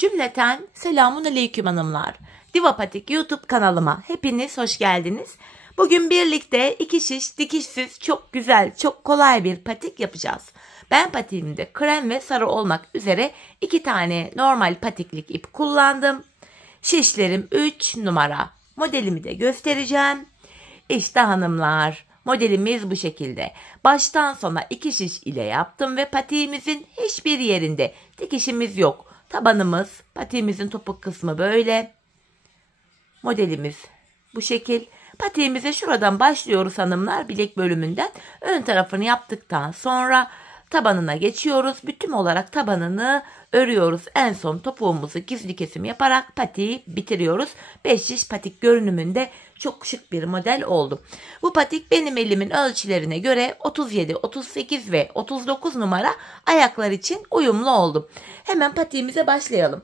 Cümleten selamun aleyküm hanımlar. Diva Patik YouTube kanalıma hepiniz hoş geldiniz. Bugün birlikte iki şiş dikişsiz çok güzel, çok kolay bir patik yapacağız. Ben patiğimde krem ve sarı olmak üzere 2 tane normal patiklik ip kullandım. Şişlerim 3 numara. Modelimi de göstereceğim. İşte hanımlar, modelimiz bu şekilde. Baştan sona 2 şiş ile yaptım ve patiğimizin hiçbir yerinde dikişimiz yok. Tabanımız, patiğimizin topuk kısmı böyle. Modelimiz bu şekil. Patiğimize şuradan başlıyoruz hanımlar, bilek bölümünden. Ön tarafını yaptıktan sonra tabanına geçiyoruz. Bütün olarak tabanını örüyoruz. En son topuğumuzu gizli kesim yaparak patiği bitiriyoruz. 5 şiş patik görünümünde çok şık bir model oldu. Bu patik benim elimin ölçülerine göre 37, 38 ve 39 numara ayaklar için uyumlu oldu. Hemen patiğimize başlayalım.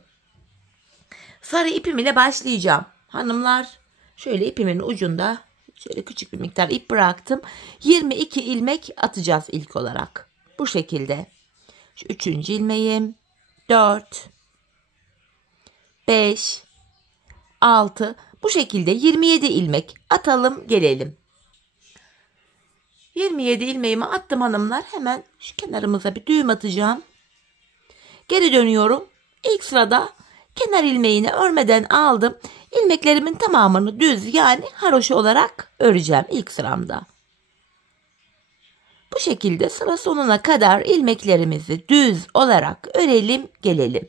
Sarı ipim ile başlayacağım. Hanımlar, şöyle ipimin ucunda şöyle küçük bir miktar ip bıraktım. 22 ilmek atacağız ilk olarak. Bu şekilde. Şu 3. ilmeğim. 4, 5, 6. Bu şekilde 27 ilmek atalım gelelim. 27 ilmeğimi attım hanımlar. Hemen şu kenarımıza bir düğüm atacağım. Geri dönüyorum. İlk sırada kenar ilmeğini örmeden aldım. İlmeklerimin tamamını düz yani haroşa olarak öreceğim ilk sıramda. Bu şekilde sıra sonuna kadar ilmeklerimizi düz olarak örelim gelelim.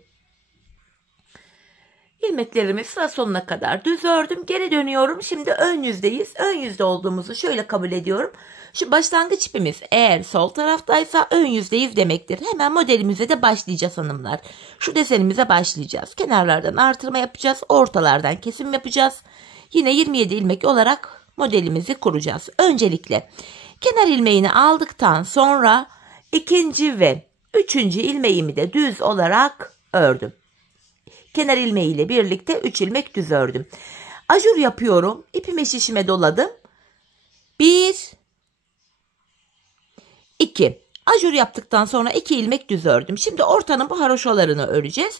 İlmeklerimi sıra sonuna kadar düz ördüm. Geri dönüyorum. Şimdi ön yüzdeyiz. Ön yüzde olduğumuzu şöyle kabul ediyorum. Şu başlangıç ipimiz eğer sol taraftaysa ön yüzdeyiz demektir. Hemen modelimize de başlayacağız hanımlar. Şu desenimize başlayacağız. Kenarlardan artırma yapacağız. Ortalardan kesim yapacağız. Yine 27 ilmek olarak modelimizi kuracağız. Öncelikle kenar ilmeğini aldıktan sonra ikinci ve 3. ilmeğimi de düz olarak ördüm. Kenar ilmeği ile birlikte 3 ilmek düz ördüm. Ajur yapıyorum. İpimi şişime doladım. 1, 2. Ajur yaptıktan sonra 2 ilmek düz ördüm. Şimdi ortanın bu haroşalarını öreceğiz.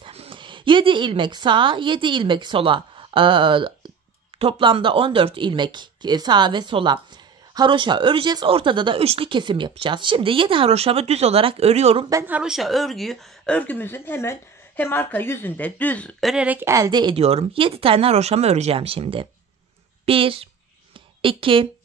7 ilmek sağa, 7 ilmek sola. Toplamda 14 ilmek sağa ve sola haroşa öreceğiz. Ortada da üçlü kesim yapacağız. Şimdi 7 haroşamı düz olarak örüyorum. Ben haroşa örgümüzün hem arka yüzünde düz örerek elde ediyorum. 7 tane haroşamı öreceğim şimdi. 1, 2,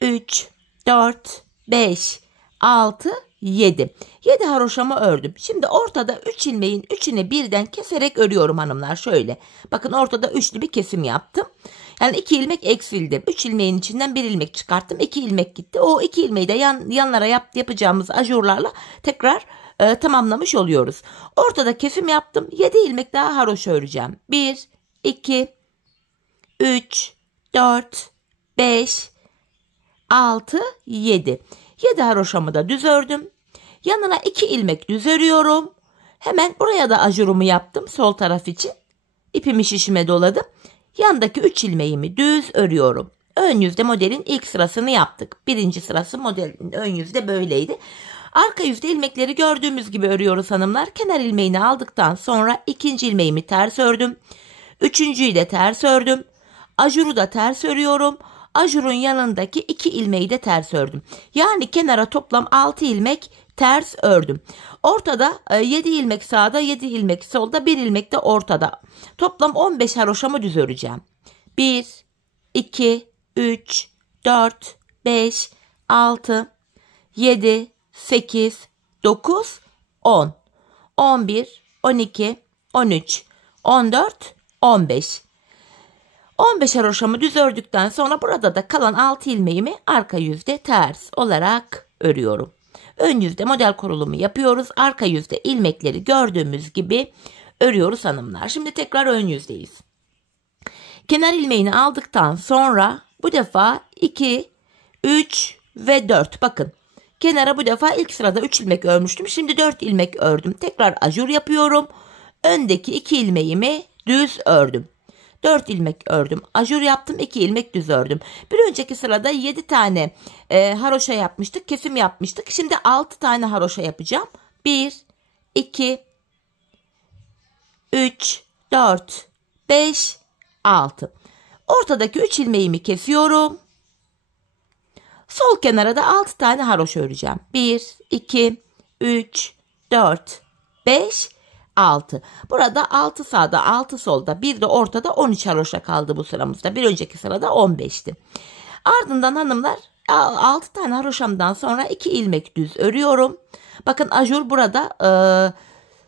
3, 4, 5, 6, 7. 7 haroşamı ördüm. Şimdi ortada 3 ilmeğin 3'üne birden keserek örüyorum hanımlar. Şöyle. Bakın ortada üçlü bir kesim yaptım. Yani 2 ilmek eksildi. 3 ilmeğin içinden 1 ilmek çıkarttım. 2 ilmek gitti. O 2 ilmeği de yanlara yapacağımız ajurlarla tekrar tamamlamış oluyoruz. Ortada kesim yaptım. 7 ilmek daha haroşa öreceğim. 1, 2, 3, 4, 5, 6, 7. 7 haroşamı da düz ördüm. Yanına 2 ilmek düz örüyorum. Hemen buraya da ajurumu yaptım sol taraf için. İpimi şişime doladım. Yandaki 3 ilmeğimi düz örüyorum. Ön yüzde modelin ilk sırasını yaptık. Birinci sırası modelin ön yüzde böyleydi. Arka yüzde ilmekleri gördüğümüz gibi örüyoruz hanımlar. Kenar ilmeğini aldıktan sonra 2. ilmeğimi ters ördüm. 3.'yü de ters ördüm. Ajuru da ters örüyorum. Ajurun yanındaki 2 ilmeği de ters ördüm. Yani kenara toplam 6 ilmek ters ördüm. Ortada 7 ilmek sağda, 7 ilmek solda, 1 ilmek de ortada. Toplam 15 haroşamı düz öreceğim. 1, 2, 3, 4, 5, 6, 7, 8, 9, 10, 11, 12, 13, 14, 15. 15 haroşamı düz ördükten sonra burada da kalan 6 ilmeğimi arka yüzde ters olarak örüyorum. Ön yüzde model kurulumu yapıyoruz. Arka yüzde ilmekleri gördüğümüz gibi örüyoruz hanımlar. Şimdi tekrar ön yüzdeyiz. Kenar ilmeğini aldıktan sonra bu defa 2, 3 ve 4. Bakın kenara bu defa ilk sırada 3 ilmek örmüştüm. Şimdi 4 ilmek ördüm. Tekrar ajur yapıyorum. Öndeki 2 ilmeğimi düz ördüm. 4 ilmek ördüm. Ajur yaptım. 2 ilmek düz ördüm. Bir önceki sırada 7 tane haroşa yapmıştık. Kesim yapmıştık. Şimdi 6 tane haroşa yapacağım. 1, 2, 3, 4, 5, 6. Ortadaki 3 ilmeğimi kesiyorum. Sol kenara da 6 tane haroşa öreceğim. 1, 2, 3, 4, 5, 6. Burada 6 sağda 6 solda bir de ortada 13 haroşa kaldı bu sıramızda. Bir önceki sırada 15'ti. Ardından hanımlar 6 tane haroşamdan sonra 2 ilmek düz örüyorum. Bakın ajur burada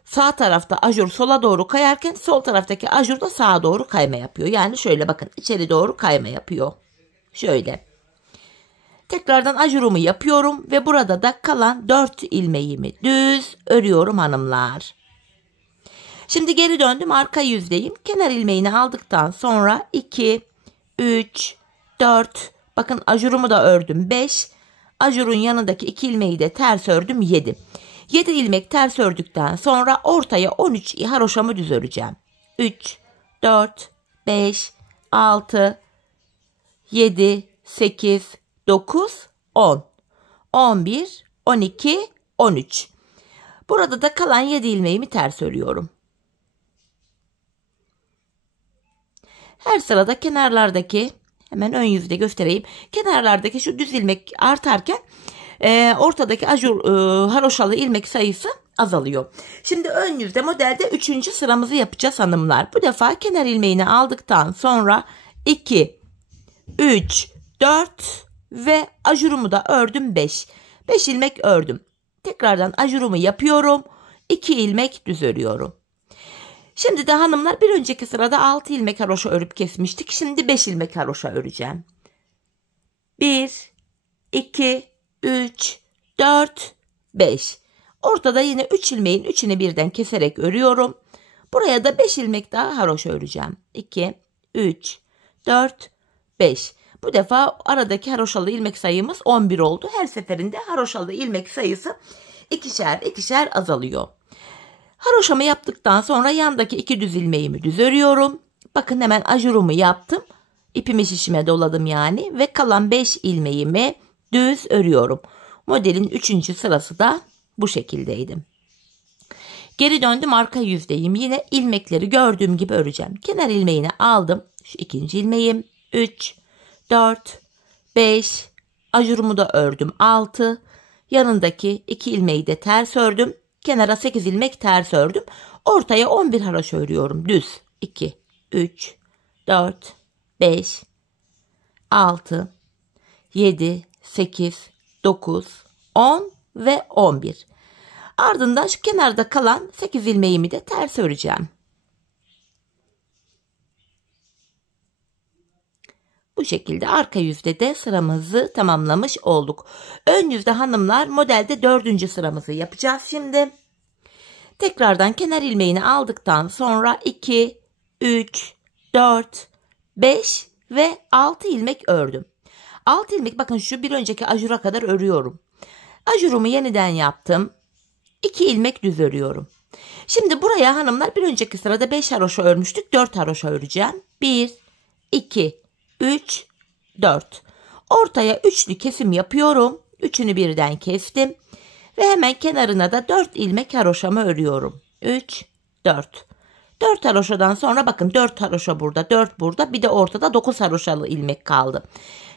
sağ tarafta ajur sola doğru kayarken sol taraftaki ajur da sağa doğru kayma yapıyor. Yani şöyle bakın içeri doğru kayma yapıyor. Şöyle. Tekrardan ajurumu yapıyorum ve burada da kalan 4 ilmeğimi düz örüyorum hanımlar. Şimdi geri döndüm, arka yüzdeyim. Kenar ilmeğini aldıktan sonra 2, 3, 4, bakın ajurumu da ördüm 5. Ajurun yanındaki 2 ilmeği de ters ördüm 7. 7 ilmek ters ördükten sonra ortaya 13 haroşamı düz öreceğim. 3, 4, 5, 6, 7, 8, 9, 10, 11, 12, 13. Burada da kalan 7 ilmeğimi ters örüyorum. Her sırada kenarlardaki, hemen ön yüzde göstereyim. Kenarlardaki şu düz ilmek artarken ortadaki ajur haroşalı ilmek sayısı azalıyor. Şimdi ön yüzde modelde 3. sıramızı yapacağız hanımlar. Bu defa kenar ilmeğini aldıktan sonra 2, 3, 4 ve ajurumu da ördüm 5. 5 ilmek ördüm. Tekrardan ajurumu yapıyorum. 2 ilmek düz örüyorum. Şimdi de hanımlar bir önceki sırada 6 ilmek haroşa örüp kesmiştik. Şimdi 5 ilmek haroşa öreceğim. 1, 2, 3, 4, 5. Ortada yine 3 ilmeğin 3'ünü birden keserek örüyorum. Buraya da 5 ilmek daha haroşa öreceğim. 2, 3, 4, 5. Bu defa aradaki haroşalı ilmek sayımız 11 oldu. Her seferinde haroşalı ilmek sayısı ikişer ikişer azalıyor. Haroşamı yaptıktan sonra yandaki 2 düz ilmeğimi düz örüyorum. Bakın hemen ajurumu yaptım. İpimi şişime doladım yani ve kalan 5 ilmeğimi düz örüyorum. Modelin 3. sırası da bu şekildeydi. Geri döndüm, arka yüzdeyim. Yine ilmekleri gördüğüm gibi öreceğim. Kenar ilmeğini aldım. Şu 2. ilmeğim. 3, 4, 5. Ajurumu da ördüm 6. Yanındaki 2 ilmeği de ters ördüm. Kenara 8 ilmek ters ördüm. Ortaya 11 haroşa örüyorum. Düz. 2, 3, 4, 5, 6, 7, 8, 9, 10 ve 11. Ardından şu kenarda kalan 8 ilmeğimi de ters öreceğim. Bu şekilde arka yüzde de sıramızı tamamlamış olduk. Ön yüzde hanımlar modelde 4. sıramızı yapacağız şimdi. Tekrardan kenar ilmeğini aldıktan sonra 2, 3, 4, 5 ve 6 ilmek ördüm. 6 ilmek bakın şu bir önceki ajura kadar örüyorum. Ajurumu yeniden yaptım. 2 ilmek düz örüyorum. Şimdi buraya hanımlar bir önceki sırada 5 haroşa örmüştük. 4 haroşa öreceğim. 1, 2, 3, 4. Ortaya üçlü kesim yapıyorum. Üçünü birden kestim. Ve hemen kenarına da 4 ilmek haroşamı örüyorum. 3, 4. 4 haroşadan sonra bakın 4 haroşa burada, 4 burada. Bir de ortada 9 haroşalı ilmek kaldı.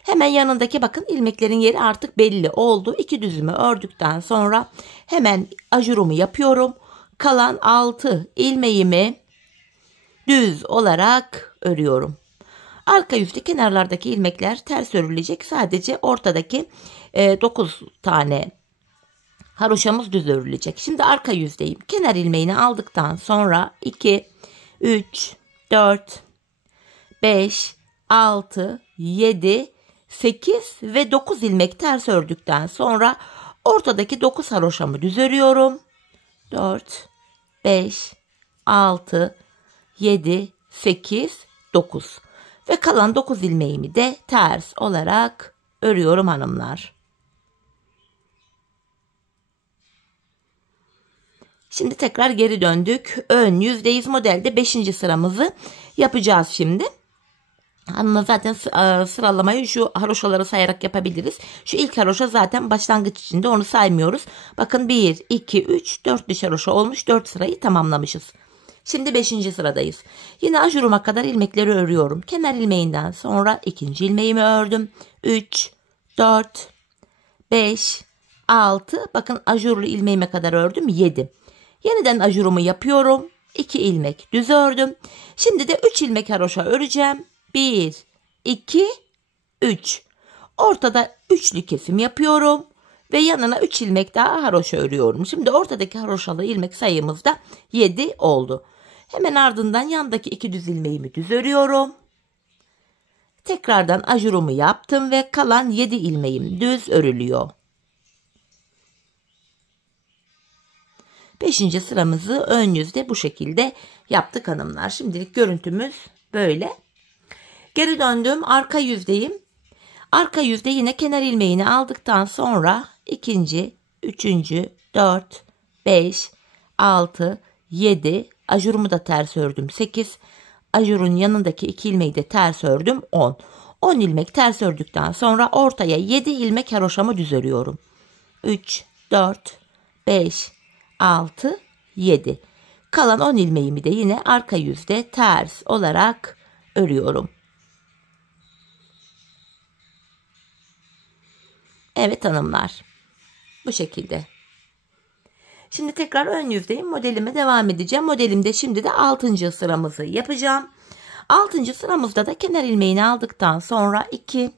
Hemen yanındaki bakın ilmeklerin yeri artık belli oldu. 2 düzümü ördükten sonra hemen ajurumu yapıyorum. Kalan 6 ilmeğimi düz olarak örüyorum. Arka yüzde kenarlardaki ilmekler ters örülecek. Sadece ortadaki 9 tane haroşamız düz örülecek. Şimdi arka yüzdeyim. Kenar ilmeğini aldıktan sonra 2, 3, 4, 5, 6, 7, 8 ve 9 ilmek ters ördükten sonra ortadaki 9 haroşamı düz örüyorum. 4, 5, 6, 7, 8, 9 ve kalan 9 ilmeğimi de ters olarak örüyorum hanımlar. Şimdi tekrar geri döndük. Ön yüzdeyiz modelde 5. sıramızı yapacağız şimdi. Hanımlar zaten sıralamayı şu haroşaları sayarak yapabiliriz. Şu ilk haroşa zaten başlangıç içinde, onu saymıyoruz. Bakın 1, 2, 3, 4 diş haroşa olmuş. 4 sırayı tamamlamışız. Şimdi 5. sıradayız. Yine ajuruma kadar ilmekleri örüyorum. Kenar ilmeğinden sonra ikinci ilmeğimi ördüm. 3, 4, 5, 6. Bakın ajurlu ilmeğime kadar ördüm. 7. Yeniden ajurumu yapıyorum. 2 ilmek düz ördüm. Şimdi de 3 ilmek haroşa öreceğim. 1, 2, 3. Ortada üçlü kesim yapıyorum. Ve yanına 3 ilmek daha haroşa örüyorum. Şimdi ortadaki haroşalı ilmek sayımız da 7 oldu. Hemen ardından yandaki 2 düz ilmeğimi düz örüyorum. Tekrardan ajurumu yaptım ve kalan 7 ilmeğim düz örülüyor. 5. sıramızı ön yüzde bu şekilde yaptık hanımlar. Şimdilik görüntümüz böyle. Geri döndüm, arka yüzdeyim. Arka yüzde yine kenar ilmeğini aldıktan sonra ikinci, üçüncü, 4, 5, 6, 7, ajurumu da ters ördüm 8, ajurun yanındaki 2 ilmeği de ters ördüm 10. 10 ilmek ters ördükten sonra ortaya 7 ilmek haroşamı düz örüyorum. 3, 4, 5, 6, 7. Kalan 10 ilmeğimi de yine arka yüzde ters olarak örüyorum. Evet hanımlar. Bu şekilde. Şimdi tekrar ön yüzdeyim. Modelime devam edeceğim. Modelimde şimdi de 6. sıramızı yapacağım. 6. sıramızda da kenar ilmeğini aldıktan sonra 2,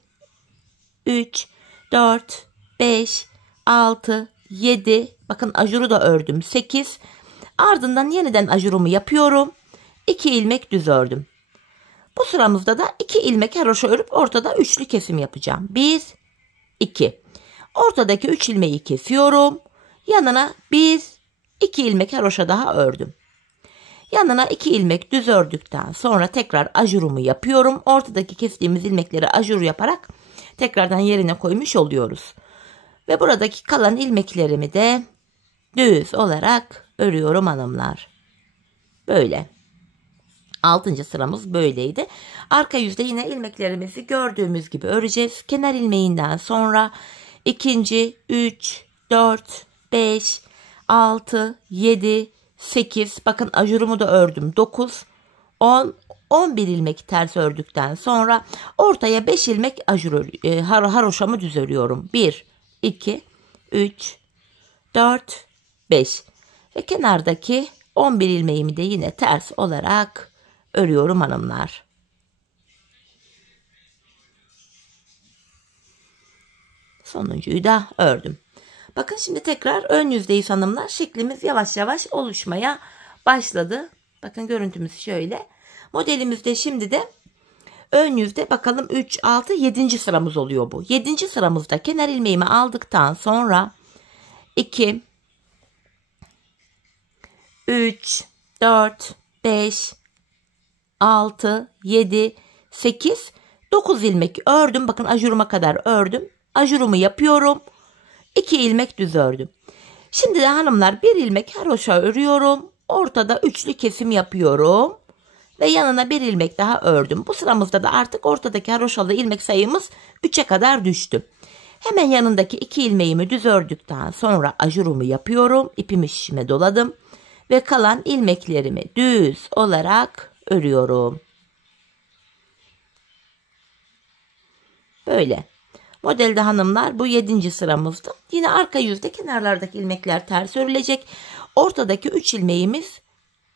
3, 4, 5, 6, 7. Bakın ajuru da ördüm 8. Ardından yeniden ajurumu yapıyorum. 2 ilmek düz ördüm. Bu sıramızda da 2 ilmek haroşa örüp ortada üçlü kesim yapacağım. 1, 2. Ortadaki 3 ilmeği kesiyorum. Yanına 1, 2 ilmek haroşa daha ördüm. Yanına 2 ilmek düz ördükten sonra tekrar ajurumu yapıyorum. Ortadaki kestiğimiz ilmekleri ajur yaparak tekrardan yerine koymuş oluyoruz. Ve buradaki kalan ilmeklerimi de düz olarak örüyorum hanımlar. Böyle. 6. sıramız böyleydi. Arka yüzde yine ilmeklerimizi gördüğümüz gibi öreceğiz. Kenar ilmeğinden sonra ikinci, 3, 4, 5, 6, 7, 8. Bakın ajurumu da ördüm. 9, 10, 11 ilmek ters ördükten sonra ortaya 5 ilmek ajur haroşamı düz örüyorum. 1, 2, 3, 4, 5. Ve kenardaki 11 ilmeğimi de yine ters olarak örüyorum hanımlar. Sonuncuyu da ördüm. Bakın şimdi tekrar ön yüzdeyiz hanımlar. Şeklimiz yavaş yavaş oluşmaya başladı. Bakın görüntümüz şöyle. Modelimizde şimdi de ön yüzde bakalım 3, 6, 7. sıramız oluyor bu. 7. sıramızda kenar ilmeğimi aldıktan sonra 2, 3, 4, 5, 6, 7, 8, 9 ilmek ördüm. Bakın ajuruma kadar ördüm. Ajurumu yapıyorum. 2 ilmek düz ördüm. Şimdi de hanımlar 1 ilmek haroşa örüyorum. Ortada üçlü kesim yapıyorum. Ve yanına 1 ilmek daha ördüm. Bu sıramızda da artık ortadaki haroşalı ilmek sayımız 3'e kadar düştü. Hemen yanındaki 2 ilmeğimi düz ördükten sonra ajurumu yapıyorum. İpimi şişime doladım. Ve kalan ilmeklerimi düz olarak örüyorum. Böyle. Modelde hanımlar bu 7. sıramızda. Yine arka yüzde kenarlardaki ilmekler ters örülecek. Ortadaki 3 ilmeğimiz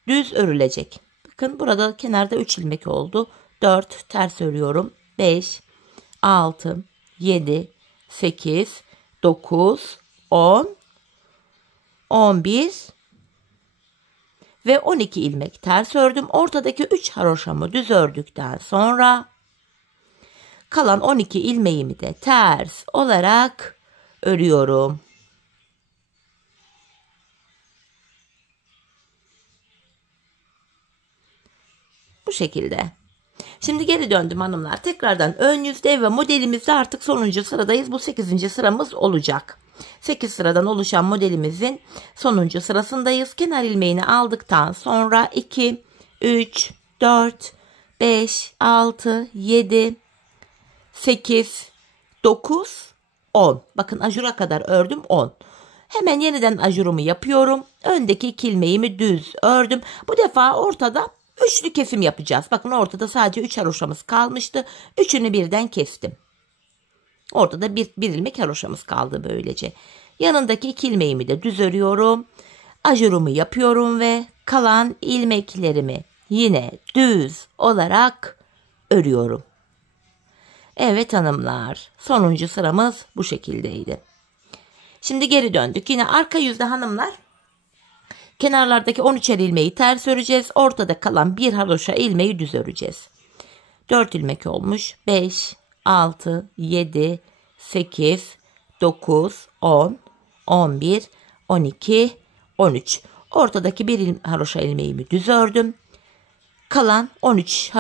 düz örülecek. Bakın burada kenarda 3 ilmek oldu. 4 ters örüyorum. 5, 6, 7, 8, 9, 10, 11 ve 12 ilmek ters ördüm. Ortadaki 3 haroşamı düz ördükten sonra kalan 12 ilmeğimi de ters olarak örüyorum. Bu şekilde. Şimdi geri döndüm hanımlar. Tekrardan ön yüzde ve modelimizde artık sonuncu sıradayız. Bu 8. sıramız olacak. 8 sıradan oluşan modelimizin sonuncu sırasındayız. Kenar ilmeğini aldıktan sonra 2, 3, 4, 5, 6, 7, 8, 9, 10. Bakın ajura kadar ördüm 10. Hemen yeniden ajurumu yapıyorum. Öndeki 2 ilmeğimi düz ördüm. Bu defa ortada üçlü kesim yapacağız. Bakın ortada sadece 3 haroşamız kalmıştı. Üçünü birden kestim. Ortada bir ilmek haroşamız kaldı böylece. Yanındaki 2 ilmeğimi de düz örüyorum. Ajurumu yapıyorum ve kalan ilmeklerimi yine düz olarak örüyorum. Evet hanımlar, sonuncu sıramız bu şekildeydi. Şimdi geri döndük. Yine arka yüzde hanımlar, kenarlardaki 13'er ilmeği ters öreceğiz. Ortada kalan bir haroşa ilmeği düz öreceğiz. 4 ilmek olmuş. 5, 6, 7, 8, 9, 10, 11, 12, 13. Ortadaki bir haroşa ilmeğimi düz ördüm. Kalan 13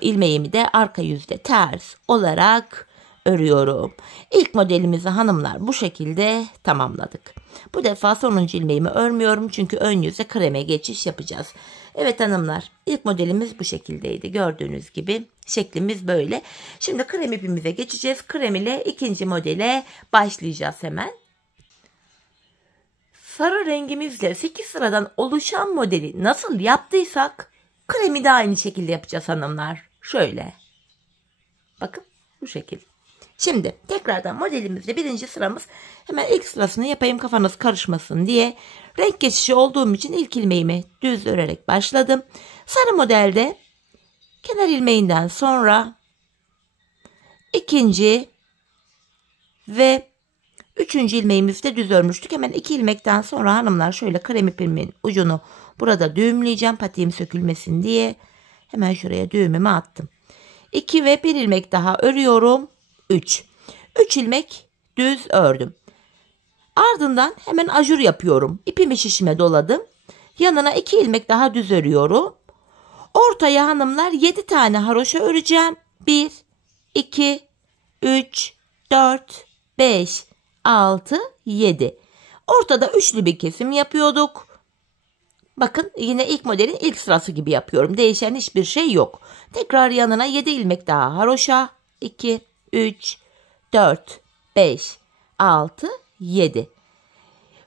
ilmeğimi de arka yüzde ters olarak örüyorum. İlk modelimizi hanımlar bu şekilde tamamladık. Bu defa sonuncu ilmeğimi örmüyorum çünkü ön yüze kreme geçiş yapacağız. Evet hanımlar, ilk modelimiz bu şekildeydi. Gördüğünüz gibi şeklimiz böyle. Şimdi krem ipimize geçeceğiz. Krem ile ikinci modele başlayacağız hemen. Sarı rengimizle 8 sıradan oluşan modeli nasıl yaptıysak kremi de aynı şekilde yapacağız hanımlar. Şöyle. Bakın bu şekil. Şimdi tekrardan modelimizde birinci sıramız, hemen ilk sırasını yapayım kafanız karışmasın diye. Renk geçişi olduğum için ilk ilmeğimi düz örerek başladım. Sarı modelde kenar ilmeğinden sonra ikinci ve üçüncü ilmeğimizi de düz örmüştük. Hemen 2 ilmekten sonra hanımlar şöyle krem ipimin ucunu burada düğümleyeceğim patiğim sökülmesin diye. Hemen şuraya düğümümü attım. 2 ve 1 ilmek daha örüyorum. 3 ilmek düz ördüm. Ardından hemen ajur yapıyorum. İpimi şişime doladım. Yanına 2 ilmek daha düz örüyorum. Ortaya hanımlar 7 tane haroşa öreceğim. 1, 2, 3, 4, 5, 6, 7. Ortada üçlü bir kesim yapıyorduk. Bakın yine ilk modelin ilk sırası gibi yapıyorum. Değişen hiçbir şey yok. Tekrar yanına 7 ilmek daha haroşa. 2, 3, 4, 5, 6, 7.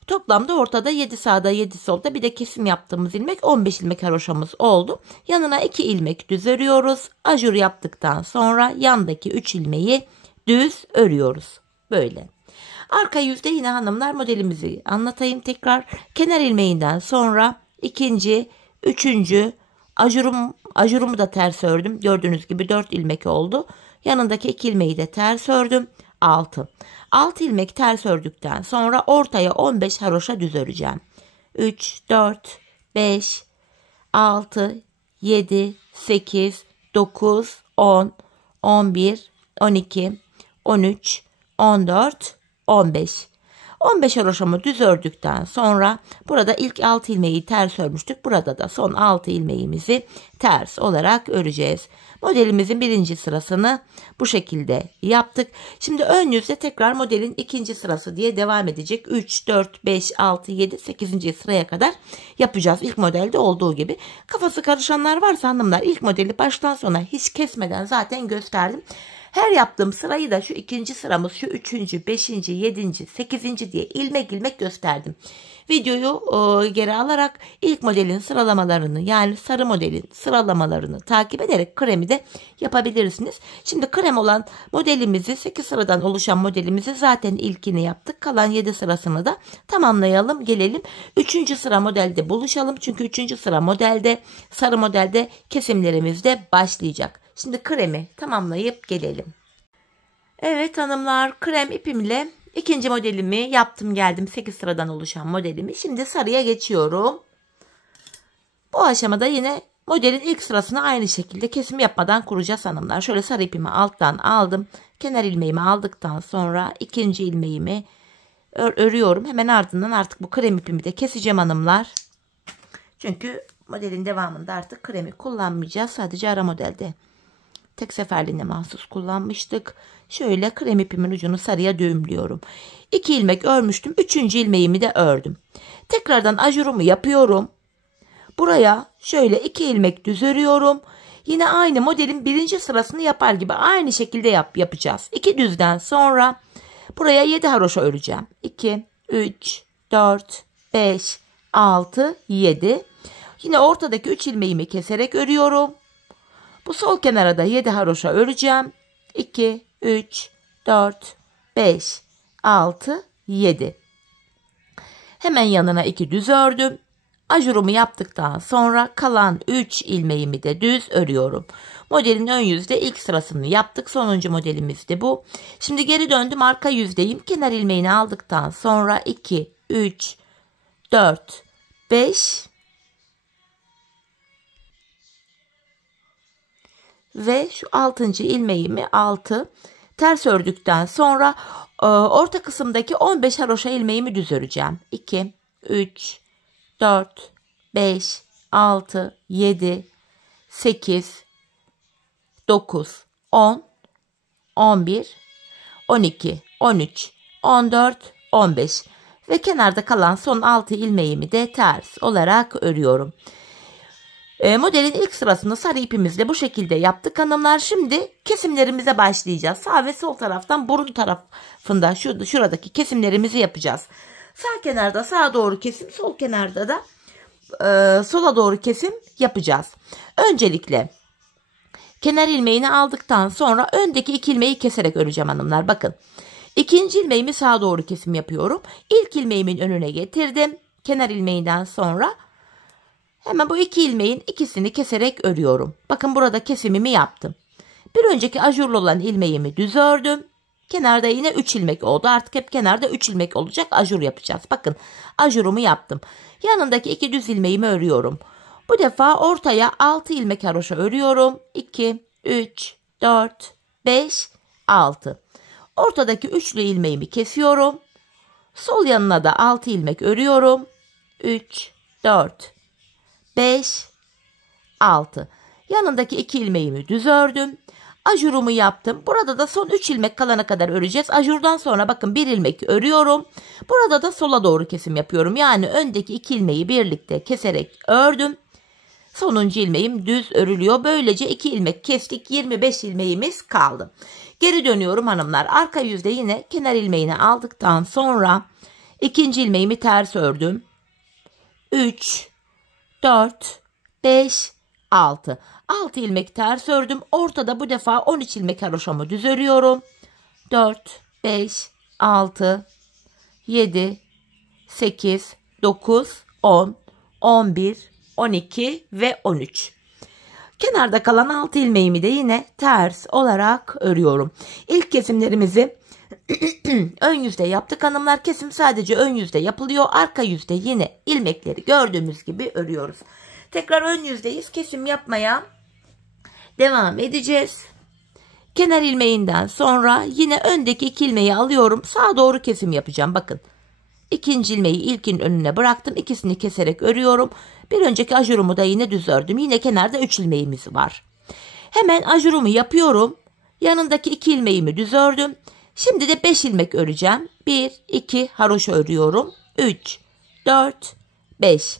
Toplamda ortada 7 sağda 7 solda bir de kesim yaptığımız ilmek 15 ilmek haroşamız oldu. Yanına 2 ilmek düz örüyoruz. Ajur yaptıktan sonra yandaki 3 ilmeği düz örüyoruz. Böyle. Arka yüzde yine hanımlar modelimizi anlatayım tekrar. Kenar ilmeğinden sonra ikinci, üçüncü ajurumu da ters ördüm. Gördüğünüz gibi 4 ilmek oldu. Yanındaki 2 ilmeği de ters ördüm. 6 ilmek ters ördükten sonra ortaya 15 haroşa düz öreceğim. 3, 4, 5, 6, 7, 8, 9, 10, 11, 12, 13, 14, 15. 15 haroşamı düz ördükten sonra burada ilk 6 ilmeği ters örmüştük. Burada da son 6 ilmeğimizi ters olarak öreceğiz. Modelimizin birinci sırasını bu şekilde yaptık. Şimdi ön yüzde tekrar modelin ikinci sırası diye devam edecek. 3, 4, 5, 6, 7, 8. sıraya kadar yapacağız. İlk modelde olduğu gibi. Kafası karışanlar varsa hanımlar, ilk modeli baştan sona hiç kesmeden zaten gösterdim. Her yaptığım sırayı da şu ikinci sıramız, şu üçüncü, beşinci, yedinci, sekizinci diye ilmek ilmek gösterdim. Videoyu geri alarak ilk modelin sıralamalarını, yani sarı modelin sıralamalarını takip ederek kremi de yapabilirsiniz. Şimdi krem olan modelimizi, 8 sıradan oluşan modelimizi zaten ilkini yaptık. Kalan 7 sırasını da tamamlayalım, gelelim. 3. sıra modelde buluşalım. Çünkü 3. sıra modelde, sarı modelde kesimlerimiz de başlayacak. Şimdi kremi tamamlayıp gelelim. Evet hanımlar, krem ipimle ikinci modelimi yaptım geldim. 8 sıradan oluşan modelimi. Şimdi sarıya geçiyorum. Bu aşamada yine modelin ilk sırasını aynı şekilde kesim yapmadan kuracağız hanımlar. Şöyle sarı ipimi alttan aldım. Kenar ilmeğimi aldıktan sonra ikinci ilmeğimi örüyorum. Hemen ardından artık bu krem ipimi de keseceğim hanımlar. Çünkü modelin devamında artık kremi kullanmayacağız. Sadece ara modelde tek seferliğine mahsus kullanmıştık. Şöyle krem ipimin ucunu sarıya düğümlüyorum. 2 ilmek örmüştüm. 3. ilmeğimi de ördüm. Tekrardan ajurumu yapıyorum. Buraya şöyle 2 ilmek düz örüyorum. Yine aynı modelin birinci sırasını yapar gibi aynı şekilde yapacağız. 2 düzden sonra buraya 7 haroşa öreceğim. 2, 3, 4, 5, 6, 7. Yine ortadaki 3 ilmeğimi keserek örüyorum. Bu sol kenara da 7 haroşa öreceğim. 2, 3, 4, 5, 6, 7. Hemen yanına 2 düz ördüm. Ajurumu yaptıktan sonra kalan 3 ilmeğimi de düz örüyorum. Modelin ön yüzde ilk sırasını yaptık. Sonuncu modelimiz de bu. Şimdi geri döndüm, arka yüzdeyim. Kenar ilmeğini aldıktan sonra 2, 3, 4, 5 ve şu 6. ilmeğimi 6 ters ördükten sonra orta kısımdaki 15 haroşa ilmeğimi düz öreceğim. 2, 3, 4, 5, 6, 7, 8, 9, 10, 11, 12, 13, 14, 15 ve kenarda kalan son 6 ilmeğimi de ters olarak örüyorum. Modelin ilk sırasını sarı ipimizle bu şekilde yaptık hanımlar. Şimdi kesimlerimize başlayacağız. Sağ ve sol taraftan burun tarafında şuradaki kesimlerimizi yapacağız. Sağ kenarda sağa doğru kesim, sol kenarda da sola doğru kesim yapacağız. Öncelikle kenar ilmeğini aldıktan sonra öndeki 2 ilmeği keserek öreceğim hanımlar. Bakın. 2. ilmeğimi sağa doğru kesim yapıyorum. İlk ilmeğimin önüne getirdim. Kenar ilmeğinden sonra hemen bu 2 ilmeğin ikisini keserek örüyorum. Bakın burada kesimimi yaptım. Bir önceki ajurlu olan ilmeğimi düz ördüm. Kenarda yine 3 ilmek oldu. Artık hep kenarda 3 ilmek olacak. Ajur yapacağız. Bakın ajurumu yaptım. Yanındaki 2 düz ilmeğimi örüyorum. Bu defa ortaya 6 ilmek haroşa örüyorum. 2, 3, 4, 5, 6. Ortadaki üçlü ilmeğimi kesiyorum. Sol yanına da 6 ilmek örüyorum. 3, 4, 5, 6. Yanındaki 2 ilmeğimi düz ördüm. Ajurumu yaptım. Burada da son 3 ilmek kalana kadar öreceğiz. Ajurdan sonra bakın 1 ilmek örüyorum. Burada da sola doğru kesim yapıyorum. Yani öndeki 2 ilmeği birlikte keserek ördüm. Sonuncu ilmeğim düz örülüyor. Böylece 2 ilmek kestik. 25 ilmeğimiz kaldı. Geri dönüyorum hanımlar. Arka yüzde yine kenar ilmeğini aldıktan sonra 2. ilmeğimi ters ördüm. 3, 4, 5, 6. 6 ilmek ters ördüm. Ortada bu defa 13 ilmek haroşamı düz örüyorum. 4, 5, 6, 7, 8, 9, 10, 11, 12 ve 13. Kenarda kalan 6 ilmeğimi de yine ters olarak örüyorum. İlk kesimlerimizi ön yüzde yaptık hanımlar. Kesim sadece ön yüzde yapılıyor. Arka yüzde yine ilmekleri gördüğümüz gibi örüyoruz. Tekrar ön yüzdeyiz. Kesim yapmaya devam edeceğiz. Kenar ilmeğinden sonra yine öndeki 2 ilmeği alıyorum. Sağa doğru kesim yapacağım. Bakın. 2. ilmeği ilkin önüne bıraktım. İkisini keserek örüyorum. Bir önceki ajurumu da yine düz ördüm. Yine kenarda 3 ilmeğimiz var. Hemen ajurumu yapıyorum. Yanındaki 2 ilmeğimi düz ördüm. Şimdi de 5 ilmek öreceğim. 1, 2 haroşa örüyorum. 3, 4, 5.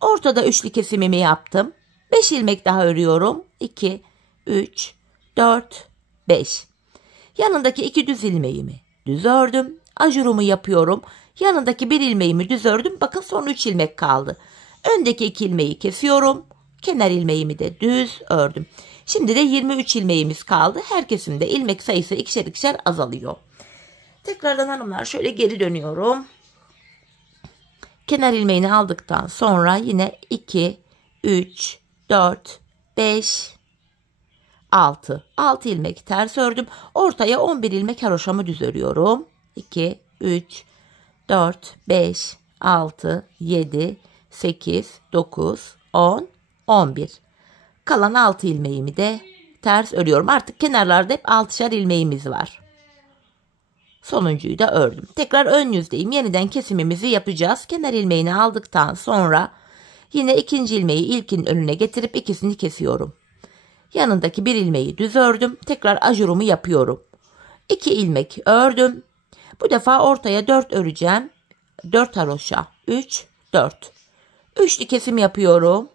Ortada üçlü kesimimi yaptım. 5 ilmek daha örüyorum. 2, 3, 4, 5. Yanındaki 2 düz ilmeğimi düz ördüm. Ajurumu yapıyorum. Yanındaki 1 ilmeğimi düz ördüm. Bakın son 3 ilmek kaldı. Öndeki 2 ilmeği kesiyorum. Kenar ilmeğimi de düz ördüm. Şimdi de 23 ilmeğimiz kaldı. Her kesimde ilmek sayısı ikişer ikişer azalıyor. Tekrardan hanımlar şöyle geri dönüyorum. Kenar ilmeğini aldıktan sonra yine 2, 3, 4, 5, 6. 6 ilmek ters ördüm. Ortaya 11 ilmek haroşamı düz örüyorum. 2, 3, 4, 5, 6, 7, 8, 9, 10, 11. Kalan 6 ilmeğimi de ters örüyorum. Artık kenarlarda hep 6'şar ilmeğimiz var. Sonuncuyu da ördüm. Tekrar ön yüzdeyim. Yeniden kesimimizi yapacağız. Kenar ilmeğini aldıktan sonra yine 2. ilmeği ilkin önüne getirip ikisini kesiyorum. Yanındaki 1 ilmeği düz ördüm. Tekrar ajurumu yapıyorum. 2 ilmek ördüm. Bu defa ortaya 4 öreceğim. 4 haroşa. 3, 4. Üçlü kesim yapıyorum.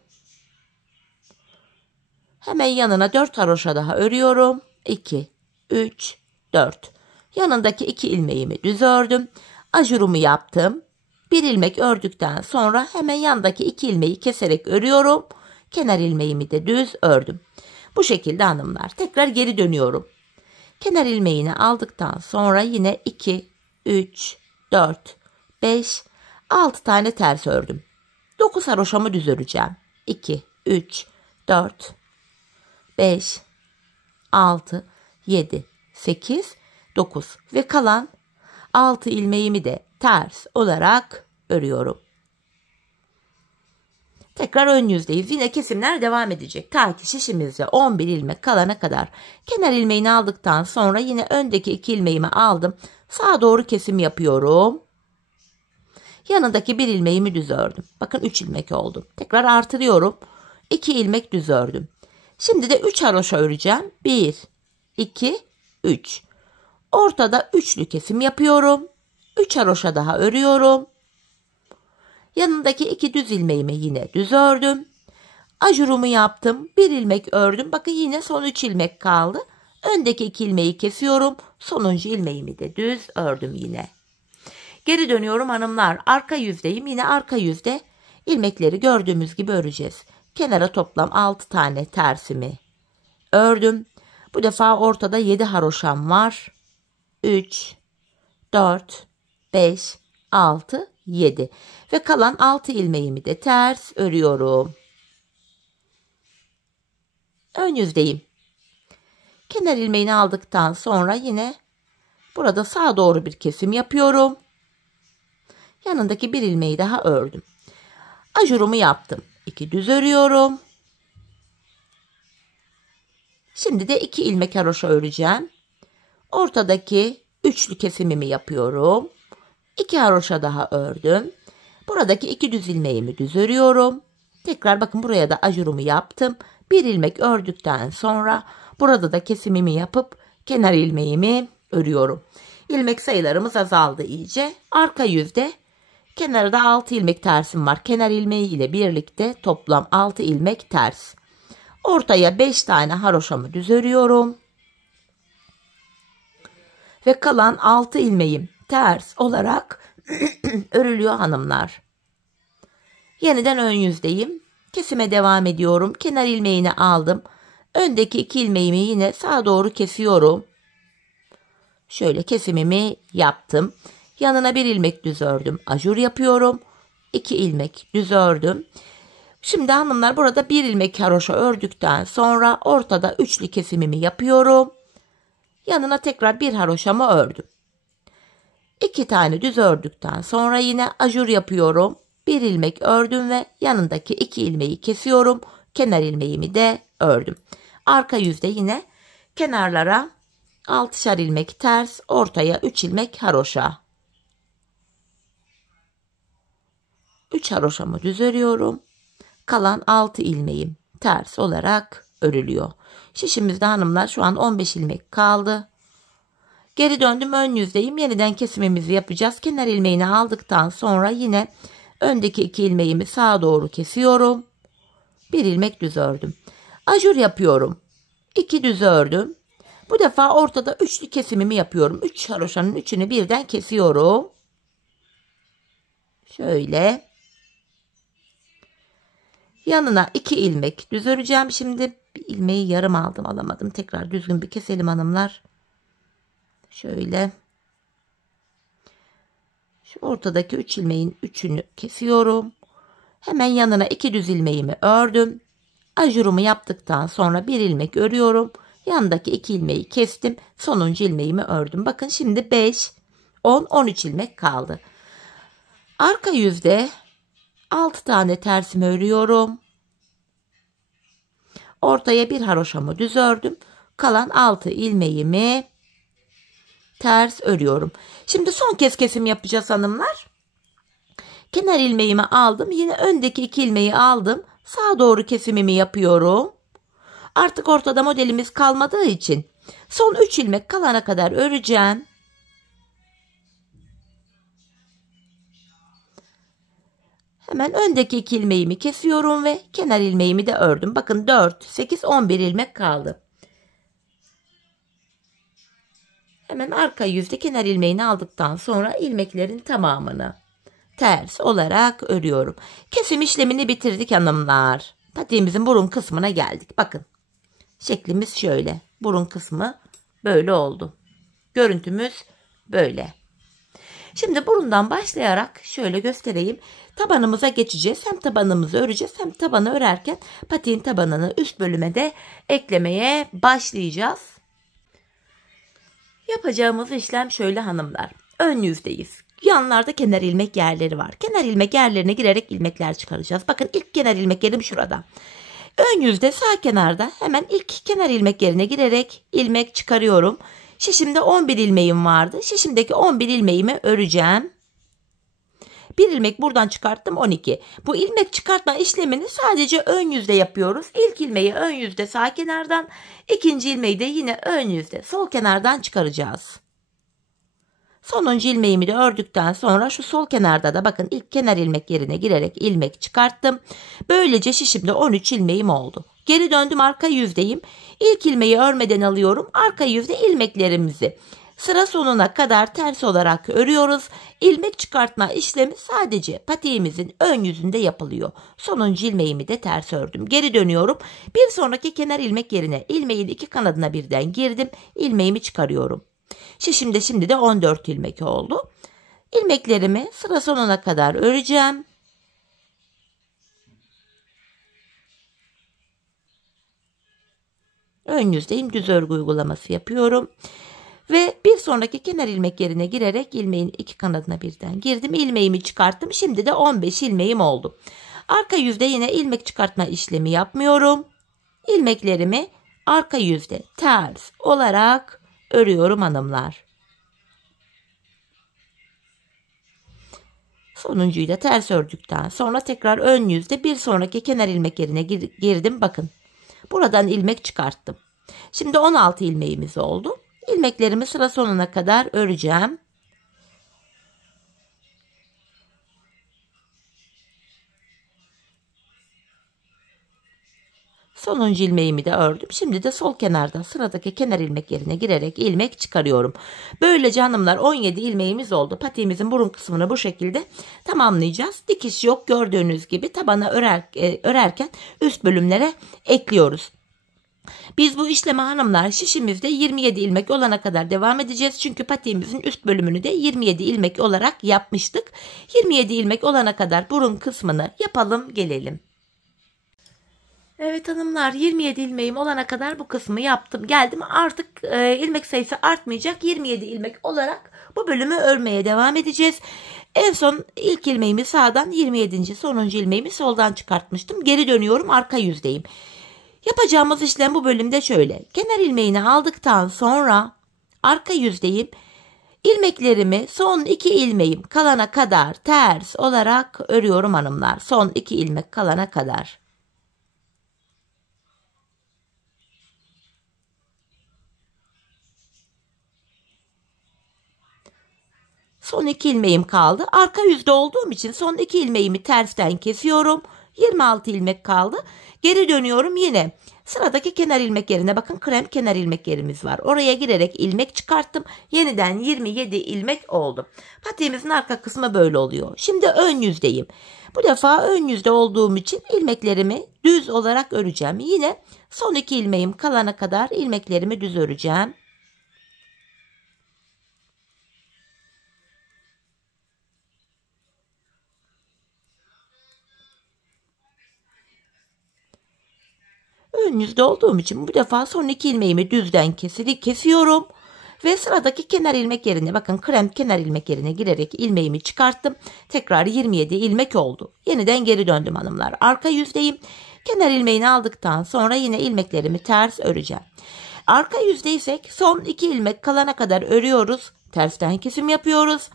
Hemen yanına 4 haroşa daha örüyorum. 2, 3, 4. Yanındaki 2 ilmeğimi düz ördüm. Ajurumu yaptım. Bir ilmek ördükten sonra hemen yandaki 2 ilmeği keserek örüyorum. Kenar ilmeğimi de düz ördüm. Bu şekilde hanımlar. Tekrar geri dönüyorum. Kenar ilmeğini aldıktan sonra yine 2, 3, 4, 5, 6 tane ters ördüm. 9 haroşamı düz öreceğim. 2, 3, 4, 5, 6, 7, 8, 9 ve kalan 6 ilmeğimi de ters olarak örüyorum. Tekrar ön yüzdeyiz. Yine kesimler devam edecek. Ta ki şişimizde 11 ilmek kalana kadar. Kenar ilmeğini aldıktan sonra yine öndeki 2 ilmeğimi aldım. Sağa doğru kesim yapıyorum. Yanındaki 1 ilmeğimi düz ördüm. Bakın 3 ilmek oldu. Tekrar artırıyorum. 2 ilmek düz ördüm. Şimdi de 3 haroşa öreceğim. 1, 2, 3. Ortada üçlü kesim yapıyorum. 3 haroşa daha örüyorum. Yanındaki 2 düz ilmeğimi yine düz ördüm. Ajurumu yaptım. 1 ilmek ördüm. Bakın yine son 3 ilmek kaldı. Öndeki 2 ilmeği kesiyorum. Sonuncu ilmeğimi de düz ördüm yine. Geri dönüyorum hanımlar. Arka yüzdeyim. Yine arka yüzde ilmekleri gördüğümüz gibi öreceğiz. Kenara toplam 6 tane tersimi ördüm. Bu defa ortada 7 haroşam var. 3, 4, 5, 6, 7 ve kalan 6 ilmeğimi de ters örüyorum. Ön yüzdeyim. Kenar ilmeğini aldıktan sonra yine burada sağa doğru bir kesim yapıyorum. Yanındaki 1 ilmeği daha ördüm. Ajurumu yaptım. 2 düz örüyorum. Şimdi de 2 ilmek haroşa öreceğim. Ortadaki üçlü kesimimi yapıyorum. 2 haroşa daha ördüm. Buradaki 2 düz ilmeğimi düz örüyorum. Tekrar bakın buraya da ajurumu yaptım. 1 ilmek ördükten sonra burada da kesimimi yapıp kenar ilmeğimi örüyorum. İlmek sayılarımız azaldı iyice. Arka yüzde kenarda 6 ilmek tersim var. Kenar ilmeği ile birlikte toplam 6 ilmek ters. Ortaya 5 tane haroşamı düz örüyorum. Ve kalan 6 ilmeğim ters olarak örülüyor hanımlar. Yeniden ön yüzdeyim. Kesime devam ediyorum. Kenar ilmeğini aldım. Öndeki 2 ilmeğimi yine sağa doğru kesiyorum. Şöyle kesimimi yaptım. Yanına 1 ilmek düz ördüm. Ajur yapıyorum. 2 ilmek düz ördüm. Şimdi hanımlar burada 1 ilmek haroşa ördükten sonra ortada üçlü kesimimi yapıyorum. Yanına tekrar 1 haroşamı ördüm. 2 tane düz ördükten sonra yine ajur yapıyorum. 1 ilmek ördüm ve yanındaki 2 ilmeği kesiyorum. Kenar ilmeğimi de ördüm. Arka yüzde yine kenarlara 6'şar ilmek ters, ortaya 3 ilmek haroşa. 3 haroşamı düz örüyorum. Kalan 6 ilmeğim ters olarak örülüyor. Şişimizde hanımlar şu an 15 ilmek kaldı. Geri döndüm, ön yüzdeyim. Yeniden kesimimizi yapacağız. Kenar ilmeğini aldıktan sonra yine öndeki 2 ilmeğimi sağa doğru kesiyorum. 1 ilmek düz ördüm. Ajur yapıyorum. 2 düz ördüm. Bu defa ortada üçlü kesimimi yapıyorum. 3 haroşanın üçünü birden kesiyorum. Şöyle. Yanına 2 ilmek düz öreceğim. Şimdi bir ilmeği yarım aldım, alamadım. Tekrar düzgün bir keselim hanımlar. Şöyle. Şu ortadaki 3 ilmeğin üçünü kesiyorum. Hemen yanına 2 düz ilmeğimi ördüm. Ajurumu yaptıktan sonra 1 ilmek örüyorum. Yanındaki 2 ilmeği kestim. Sonuncu ilmeğimi ördüm. Bakın şimdi 5, 10, 13 ilmek kaldı. Arka yüzde 6 tane tersimi örüyorum. Ortaya 1 haroşamı düz ördüm. Kalan 6 ilmeğimi ters örüyorum. Şimdi son kez kesim yapacağız hanımlar. Kenar ilmeğimi aldım. Yine öndeki 2 ilmeği aldım. Sağa doğru kesimimi yapıyorum. Artık ortada modelimiz kalmadığı için son 3 ilmek kalana kadar öreceğim. Hemen öndeki 2 ilmeğimi kesiyorum ve kenar ilmeğimi de ördüm. Bakın 4, 8, 11 ilmek kaldı. Hemen arka yüzde kenar ilmeğini aldıktan sonra ilmeklerin tamamını ters olarak örüyorum. Kesim işlemini bitirdik hanımlar. Patiğimizin burun kısmına geldik. Bakın şeklimiz şöyle. Burun kısmı böyle oldu. Görüntümüz böyle. Şimdi burundan başlayarak şöyle göstereyim. Tabanımıza geçeceğiz. Hem tabanımızı öreceğiz hem tabanı örerken patiğin tabanını üst bölüme de eklemeye başlayacağız. Yapacağımız işlem şöyle hanımlar. Ön yüzdeyiz. Yanlarda kenar ilmek yerleri var. Kenar ilmek yerlerine girerek ilmekler çıkaracağız. Bakın ilk kenar ilmek yerim şurada. Ön yüzde sağ kenarda hemen ilk kenar ilmek yerine girerek ilmek çıkarıyorum. Şişimde 11 ilmeğim vardı. Şişimdeki 11 ilmeğimi öreceğim. Bir ilmek buradan çıkarttım 12. Bu ilmek çıkartma işlemini sadece ön yüzde yapıyoruz. İlk ilmeği ön yüzde sağ kenardan, ikinci ilmeği de yine ön yüzde sol kenardan çıkaracağız. Sonuncu ilmeğimi de ördükten sonra şu sol kenarda da bakın ilk kenar ilmek yerine girerek ilmek çıkarttım. Böylece şişimde 13 ilmeğim oldu. Geri döndüm, arka yüzdeyim. İlk ilmeği örmeden alıyorum. Arka yüzde ilmeklerimizi sıra sonuna kadar ters olarak örüyoruz. İlmek çıkartma işlemi sadece patiğimizin ön yüzünde yapılıyor. Sonuncu ilmeğimi de ters ördüm. Geri dönüyorum. Bir sonraki kenar ilmek yerine ilmeğin iki kanadına birden girdim. İlmeğimi çıkarıyorum. Şişimde şimdi de 14 ilmek oldu. İlmeklerimi sıra sonuna kadar öreceğim. Ön yüzdeyim, düz örgü uygulaması yapıyorum. Ve bir sonraki kenar ilmek yerine girerek ilmeğin iki kanadına birden girdim. İlmeğimi çıkarttım. Şimdi de 15 ilmeğim oldu. Arka yüzde yine ilmek çıkartma işlemi yapmıyorum. İlmeklerimi arka yüzde ters olarak örüyorum hanımlar. Sonuncuyu da ters ördükten sonra tekrar ön yüzde bir sonraki kenar ilmek yerine girdim. Bakın buradan ilmek çıkarttım. Şimdi 16 ilmeğimiz oldu. İlmeklerimi sıra sonuna kadar öreceğim. Sonuncu ilmeğimi de ördüm. Şimdi de sol kenarda sıradaki kenar ilmek yerine girerek ilmek çıkarıyorum. Böylece hanımlar 17 ilmeğimiz oldu. Patiğimizin burun kısmını bu şekilde tamamlayacağız. Dikiş yok, gördüğünüz gibi tabana örerken üst bölümlere ekliyoruz. Biz bu işlemi hanımlar şişimizde 27 ilmek olana kadar devam edeceğiz. Çünkü patiğimizin üst bölümünü de 27 ilmek olarak yapmıştık. 27 ilmek olana kadar burun kısmını yapalım gelelim. Evet hanımlar, 27 ilmeğim olana kadar bu kısmı yaptım. Geldim, artık ilmek sayısı artmayacak. 27 ilmek olarak bu bölümü örmeye devam edeceğiz. En son ilk ilmeğimi sağdan, 27. sonuncu ilmeğimi soldan çıkartmıştım. Geri dönüyorum, arka yüzdeyim. Yapacağımız işlem bu bölümde şöyle. Kenar ilmeğini aldıktan sonra arka yüzdeyim. İlmeklerimi son 2 ilmeğim kalana kadar ters olarak örüyorum hanımlar. Son 2 ilmek kalana kadar. Son 2 ilmeğim kaldı. Arka yüzde olduğum için son 2 ilmeğimi tersten kesiyorum. 26 ilmek kaldı. Geri dönüyorum yine. Sıradaki kenar ilmek yerine bakın krem kenar ilmek yerimiz var. Oraya girerek ilmek çıkarttım. Yeniden 27 ilmek oldu. Patiğimizin arka kısmı böyle oluyor. Şimdi ön yüzdeyim. Bu defa ön yüzde olduğum için ilmeklerimi düz olarak öreceğim. Yine son 2 ilmeğim kalana kadar ilmeklerimi düz öreceğim. Ön yüzde olduğum için bu defa son 2 ilmeğimi düzden kesiyorum. Ve sıradaki kenar ilmek yerine bakın krem kenar ilmek yerine girerek ilmeğimi çıkarttım. Tekrar 27 ilmek oldu. Yeniden geri döndüm hanımlar. Arka yüzdeyim. Kenar ilmeğini aldıktan sonra yine ilmeklerimi ters öreceğim. Arka yüzdeysek son 2 ilmek kalana kadar örüyoruz. Tersten kesim yapıyoruz.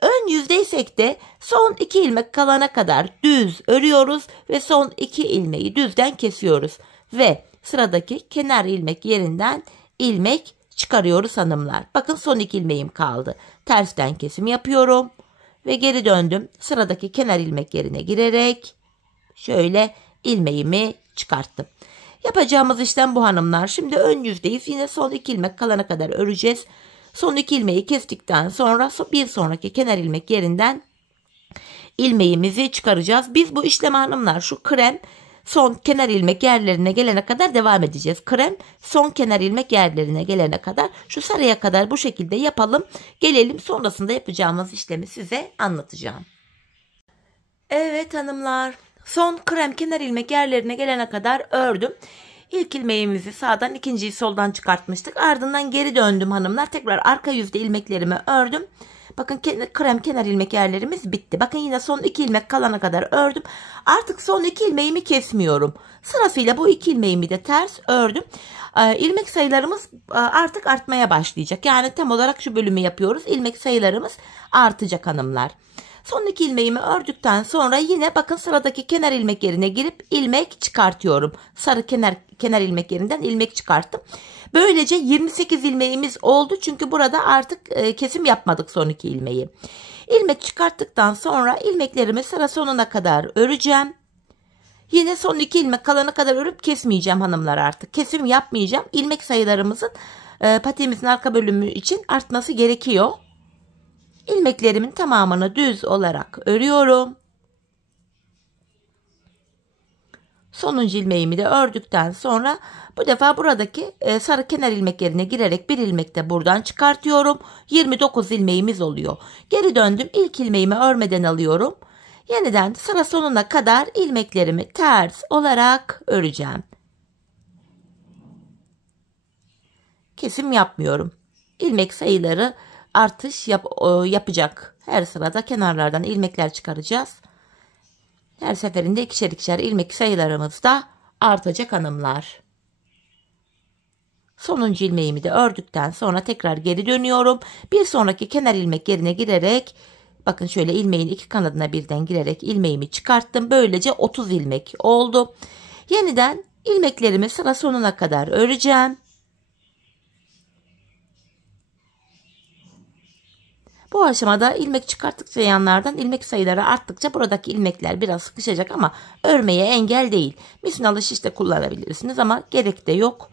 Ön yüzdeysek de son 2 ilmek kalana kadar düz örüyoruz ve son 2 ilmeği düzden kesiyoruz. Ve sıradaki kenar ilmek yerinden ilmek çıkarıyoruz hanımlar. Bakın son 2 ilmeğim kaldı. Tersten kesim yapıyorum ve geri döndüm. Sıradaki kenar ilmek yerine girerek şöyle ilmeğimi çıkarttım. Yapacağımız işlem bu hanımlar. Şimdi ön yüzdeyiz. Yine son 2 ilmek kalana kadar öreceğiz. Son 2 ilmeği kestikten sonra bir sonraki kenar ilmek yerinden ilmeğimizi çıkaracağız. Biz bu işlemi hanımlar şu krem son kenar ilmek yerlerine gelene kadar devam edeceğiz. Krem son kenar ilmek yerlerine gelene kadar şu sarıya kadar bu şekilde yapalım. Gelelim sonrasında yapacağımız işlemi size anlatacağım. Evet hanımlar, son krem kenar ilmek yerlerine gelene kadar ördüm. İlk ilmeğimizi sağdan, ikinciyi soldan çıkartmıştık. Ardından geri döndüm hanımlar. Tekrar arka yüzde ilmeklerimi ördüm. Bakın krem kenar ilmek yerlerimiz bitti. Bakın yine son 2 ilmek kalana kadar ördüm. Artık son 2 ilmeğimi kesmiyorum. Sırasıyla bu 2 ilmeğimi de ters ördüm. İlmek sayılarımız artık artmaya başlayacak. Yani tam olarak şu bölümü yapıyoruz. İlmek sayılarımız artacak hanımlar. Son 2 ilmeğimi ördükten sonra yine bakın sıradaki kenar ilmek yerine girip ilmek çıkartıyorum. Sarı kenar ilmek yerinden ilmek çıkarttım. Böylece 28 ilmeğimiz oldu. Çünkü burada artık kesim yapmadık son 2 ilmeği. İlmek çıkarttıktan sonra ilmeklerimi sıra sonuna kadar öreceğim. Yine son 2 ilmek kalana kadar örüp kesmeyeceğim hanımlar artık. Kesim yapmayacağım. İlmek sayılarımızın patiğimizin arka bölümü için artması gerekiyor. İlmeklerimin tamamını düz olarak örüyorum. Sonuncu ilmeğimi de ördükten sonra bu defa buradaki sarı kenar ilmek yerine girerek bir ilmek de buradan çıkartıyorum. 29 ilmeğimiz oluyor. Geri döndüm. İlk ilmeğimi örmeden alıyorum. Yeniden sıra sonuna kadar ilmeklerimi ters olarak öreceğim. Kesim yapmıyorum. İlmek sayıları artış yapacak. Her sırada kenarlardan ilmekler çıkaracağız. Her seferinde ikişer ilmek sayılarımız da artacak hanımlar. Sonuncu ilmeğimi de ördükten sonra tekrar geri dönüyorum. Bir sonraki kenar ilmek yerine girerek bakın şöyle ilmeğin iki kanadına birden girerek ilmeğimi çıkarttım. Böylece 30 ilmek oldu. Yeniden ilmeklerimi sıra sonuna kadar öreceğim. Bu aşamada ilmek çıkarttıkça yanlardan ilmek sayıları arttıkça buradaki ilmekler biraz sıkışacak ama örmeye engel değil. Misinalı şiş de kullanabilirsiniz ama gerek de yok.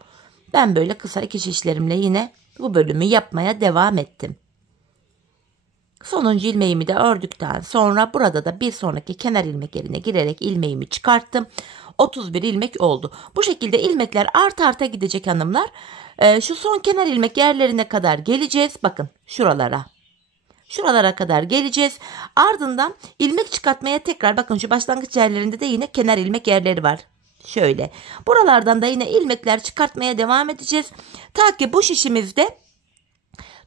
Ben böyle kısa iki şişlerimle yine bu bölümü yapmaya devam ettim. Sonuncu ilmeğimi de ördükten sonra burada da bir sonraki kenar ilmek yerine girerek ilmeğimi çıkarttım. 31 ilmek oldu. Bu şekilde ilmekler arta gidecek hanımlar. Şu son kenar ilmek yerlerine kadar geleceğiz. Bakın şuralara. Şuralara kadar geleceğiz. Ardından ilmek çıkartmaya tekrar bakın şu başlangıç yerlerinde de yine kenar ilmek yerleri var. Şöyle. Buralardan da yine ilmekler çıkartmaya devam edeceğiz. Ta ki bu şişimizde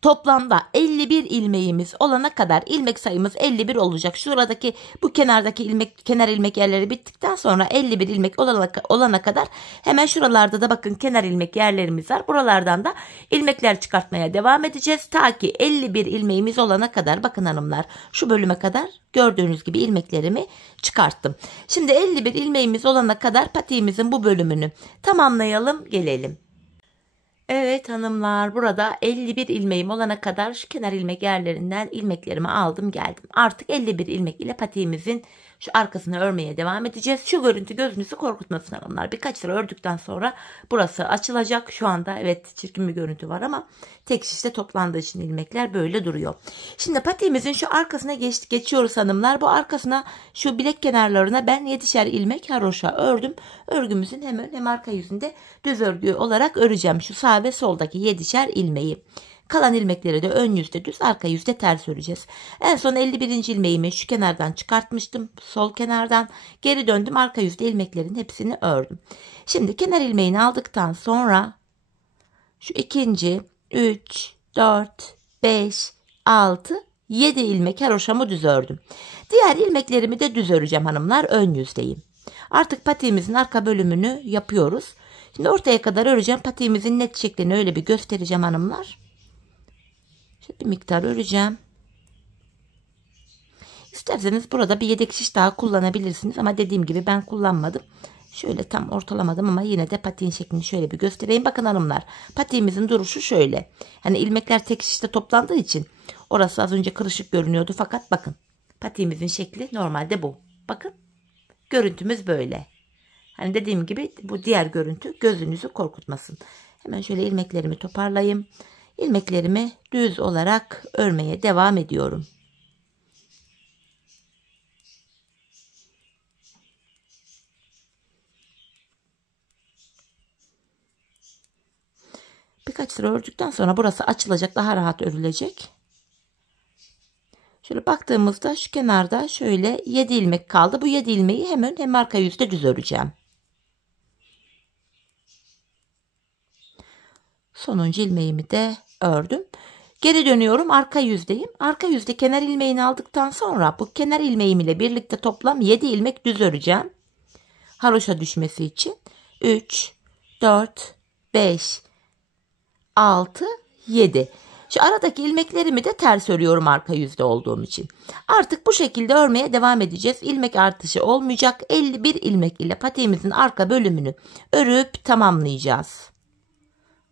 toplamda 51 ilmeğimiz olana kadar ilmek sayımız 51 olacak. Şuradaki bu kenardaki kenar ilmek yerleri bittikten sonra 51 ilmek olana kadar hemen şuralarda da bakın kenar ilmek yerlerimiz var. Buralardan da ilmekler çıkartmaya devam edeceğiz. Ta ki 51 ilmeğimiz olana kadar bakın hanımlar şu bölüme kadar gördüğünüz gibi ilmeklerimi çıkarttım. Şimdi 51 ilmeğimiz olana kadar patiğimizin bu bölümünü tamamlayalım gelelim. Evet hanımlar burada 51 ilmeğim olana kadar şu kenar ilmek yerlerinden ilmeklerimi aldım geldim. Artık 51 ilmek ile patiğimizin şu arkasını örmeye devam edeceğiz. Şu görüntü gözünüzü korkutmasın hanımlar. Birkaç sıra ördükten sonra burası açılacak. Şu anda evet çirkin bir görüntü var ama tek şişte toplandığı için ilmekler böyle duruyor. Şimdi patiğimizin şu arkasına geçiyoruz hanımlar. Bu arkasına şu bilek kenarlarına ben 7'şer ilmek haroşa ördüm. Örgümüzün hem arka yüzünde düz örgü olarak öreceğim. Şu sağ ve soldaki 7'şer ilmeği. Kalan ilmekleri de ön yüzde düz arka yüzde ters öreceğiz. En son 51. ilmeğimi şu kenardan çıkartmıştım. Sol kenardan geri döndüm. Arka yüzde ilmeklerin hepsini ördüm. Şimdi kenar ilmeğini aldıktan sonra şu ikinci 3, 4, 5, 6, 7 ilmek haroşamı düz ördüm. Diğer ilmeklerimi de düz öreceğim hanımlar. Ön yüzdeyim. Artık patiğimizin arka bölümünü yapıyoruz. Şimdi ortaya kadar öreceğim. Patiğimizin net şeklini öyle bir göstereceğim hanımlar. Şöyle bir miktar öreceğim. İsterseniz burada bir yedek şiş daha kullanabilirsiniz ama dediğim gibi ben kullanmadım. Şöyle tam ortalamadım ama yine de patiğin şeklini şöyle bir göstereyim. Bakın hanımlar patiğimizin duruşu şöyle. Hani ilmekler tek şişte toplandığı için orası az önce kırışık görünüyordu fakat bakın patiğimizin şekli normalde bu. Bakın görüntümüz böyle. Hani dediğim gibi bu diğer görüntü gözünüzü korkutmasın. Hemen şöyle ilmeklerimi toparlayayım. İlmeklerimi düz olarak örmeye devam ediyorum. birkaç sıra ördükten sonra burası açılacak, daha rahat örülecek. Şöyle baktığımızda şu kenarda şöyle 7 ilmek kaldı. Bu 7 ilmeği hem ön hem arka yüzde düz öreceğim. Sonuncu ilmeğimi de ördüm. Geri dönüyorum, arka yüzdeyim. Arka yüzde kenar ilmeğini aldıktan sonra bu kenar ilmeğim ile birlikte toplam 7 ilmek düz öreceğim. Haroşa düşmesi için 3, 4, 5, 6, 7. Şu aradaki ilmeklerimi de ters örüyorum arka yüzde olduğum için. Artık bu şekilde örmeye devam edeceğiz. İlmek artışı olmayacak. 51 ilmek ile patiğimizin arka bölümünü örüp tamamlayacağız.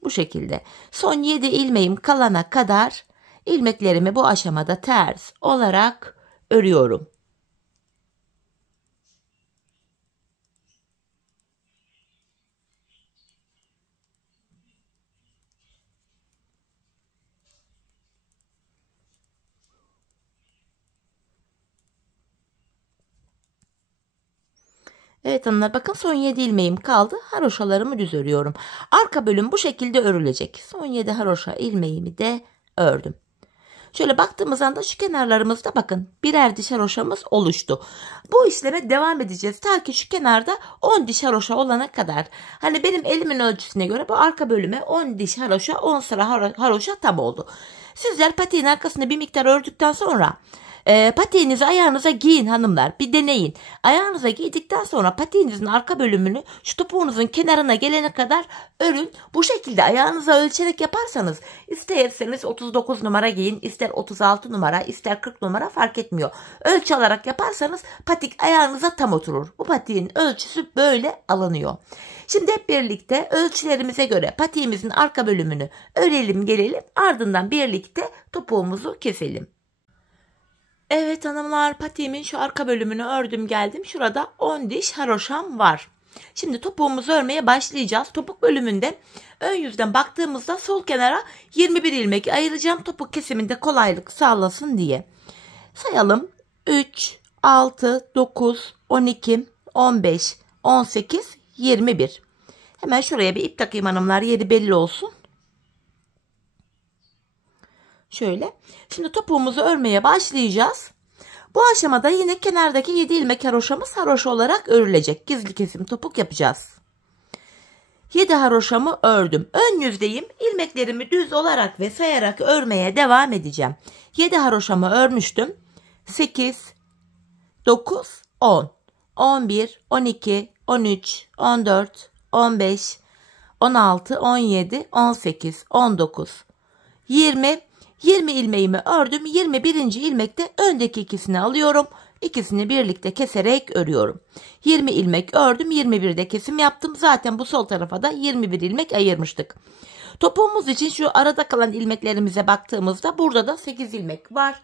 Bu şekilde. Son 7 ilmeğim kalana kadar ilmeklerimi bu aşamada ters olarak örüyorum. Evet hanımlar, bakın son 7 ilmeğim kaldı. Haroşalarımı düz örüyorum. Arka bölüm bu şekilde örülecek. Son 7 haroşa ilmeğimi de ördüm. Şöyle baktığımız anda şu kenarlarımızda bakın birer diş haroşamız oluştu. Bu işleme devam edeceğiz. Ta ki şu kenarda 10 diş haroşa olana kadar. Hani benim elimin ölçüsüne göre bu arka bölüme 10 diş haroşa, 10 sıra haroşa tam oldu. Sizler patiğin arkasını bir miktar ördükten sonra patiğinizi ayağınıza giyin hanımlar, bir deneyin. Ayağınıza giydikten sonra patiğinizin arka bölümünü şu topuğunuzun kenarına gelene kadar örün. Bu şekilde ayağınıza ölçerek yaparsanız isterseniz 39 numara giyin, ister 36 numara, ister 40 numara fark etmiyor. Ölçü alarak yaparsanız patik ayağınıza tam oturur. Bu patiğin ölçüsü böyle alınıyor. Şimdi hep birlikte ölçülerimize göre patiğimizin arka bölümünü örelim gelelim, ardından birlikte topuğumuzu keselim. Evet hanımlar, patiğimin şu arka bölümünü ördüm geldim. Şurada 10 diş haroşam var. Şimdi topuğumuzu örmeye başlayacağız. Topuk bölümünde ön yüzden baktığımızda sol kenara 21 ilmek ayıracağım. Topuk kesiminde kolaylık sağlasın diye. Sayalım. 3, 6, 9, 12, 15, 18, 21. Hemen şuraya bir ip takayım hanımlar, yeri belli olsun. Şöyle. Şimdi topuğumuzu örmeye başlayacağız. Bu aşamada yine kenardaki 7 ilmek haroşamız haroşa olarak örülecek. Gizli kesim topuk yapacağız. 7 haroşamı ördüm. Ön yüzdeyim. İlmeklerimi düz olarak ve sayarak örmeye devam edeceğim. 7 haroşamı örmüştüm. 8, 9, 10, 11, 12, 13, 14, 15, 16, 17, 18, 19, 20, 20 ilmeğimi ördüm. 21. ilmekte öndeki ikisini alıyorum. İkisini birlikte keserek örüyorum. 20 ilmek ördüm. 21'de kesim yaptım. Zaten bu sol tarafa da 21 ilmek ayırmıştık. Topuğumuz için şu arada kalan ilmeklerimize baktığımızda burada da 8 ilmek var.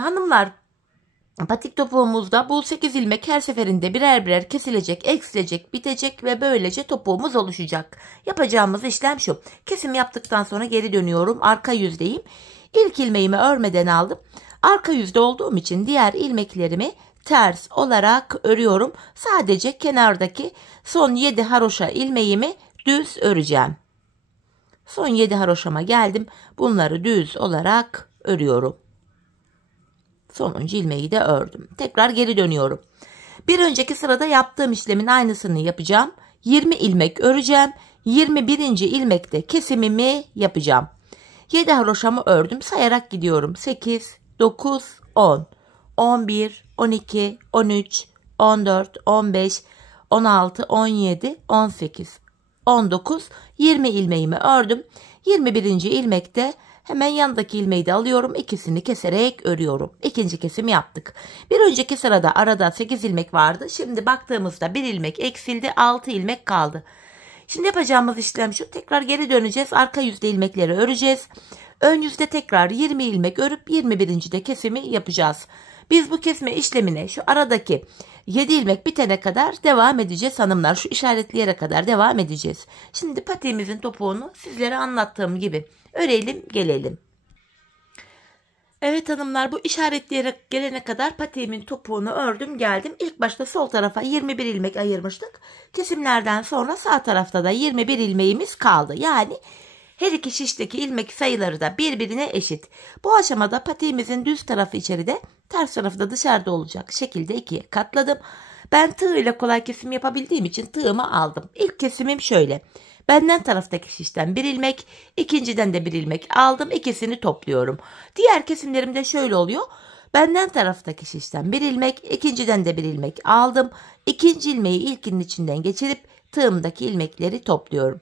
Hanımlar, patik topuğumuzda bu 8 ilmek her seferinde birer birer kesilecek, eksilecek, bitecek ve böylece topuğumuz oluşacak. Yapacağımız işlem şu. Kesim yaptıktan sonra geri dönüyorum. Arka yüzdeyim. İlk ilmeğimi örmeden aldım. Arka yüzde olduğum için diğer ilmeklerimi ters olarak örüyorum. Sadece kenardaki son 7 haroşa ilmeğimi düz öreceğim. Son 7 haroşama geldim. Bunları düz olarak örüyorum. Sonuncu ilmeği de ördüm. Tekrar geri dönüyorum. Bir önceki sırada yaptığım işlemin aynısını yapacağım. 20 ilmek öreceğim. 21. ilmekte kesimimi yapacağım. 7 haroşamı ördüm. Sayarak gidiyorum. 8, 9, 10, 11, 12, 13, 14, 15, 16, 17, 18, 19, 20 ilmeğimi ördüm. 21. ilmekte hemen yandaki ilmeği de alıyorum. İkisini keserek örüyorum. İkinci kesim yaptık. Bir önceki sırada arada 8 ilmek vardı. Şimdi baktığımızda 1 ilmek eksildi. 6 ilmek kaldı. Şimdi yapacağımız işlem şu. Tekrar geri döneceğiz. Arka yüzde ilmekleri öreceğiz. Ön yüzde tekrar 20 ilmek örüp 21. de kesimi yapacağız. Biz bu kesme işlemine şu aradaki 7 ilmek bitene kadar devam edeceğiz hanımlar. Şu işaretleyene kadar devam edeceğiz. Şimdi patiğimizin topuğunu sizlere anlattığım gibi örelim gelelim. Evet hanımlar, bu işaretleyerek gelene kadar patiğimin topuğunu ördüm geldim. İlk başta sol tarafa 21 ilmek ayırmıştık. Kesimlerden sonra sağ tarafta da 21 ilmeğimiz kaldı. Yani Her iki şişteki ilmek sayıları da birbirine eşit. Bu aşamada patiğimizin düz tarafı içeride, ters tarafı da dışarıda olacak şekilde ikiye katladım. Ben tığ ile kolay kesim yapabildiğim için tığımı aldım. İlk kesimim şöyle. Benden taraftaki şişten bir ilmek, ikinciden de bir ilmek aldım. İkisini topluyorum. Diğer kesimlerim de şöyle oluyor. Benden taraftaki şişten bir ilmek, ikinciden de bir ilmek aldım. İkinci ilmeği ilkinin içinden geçirip tığımdaki ilmekleri topluyorum.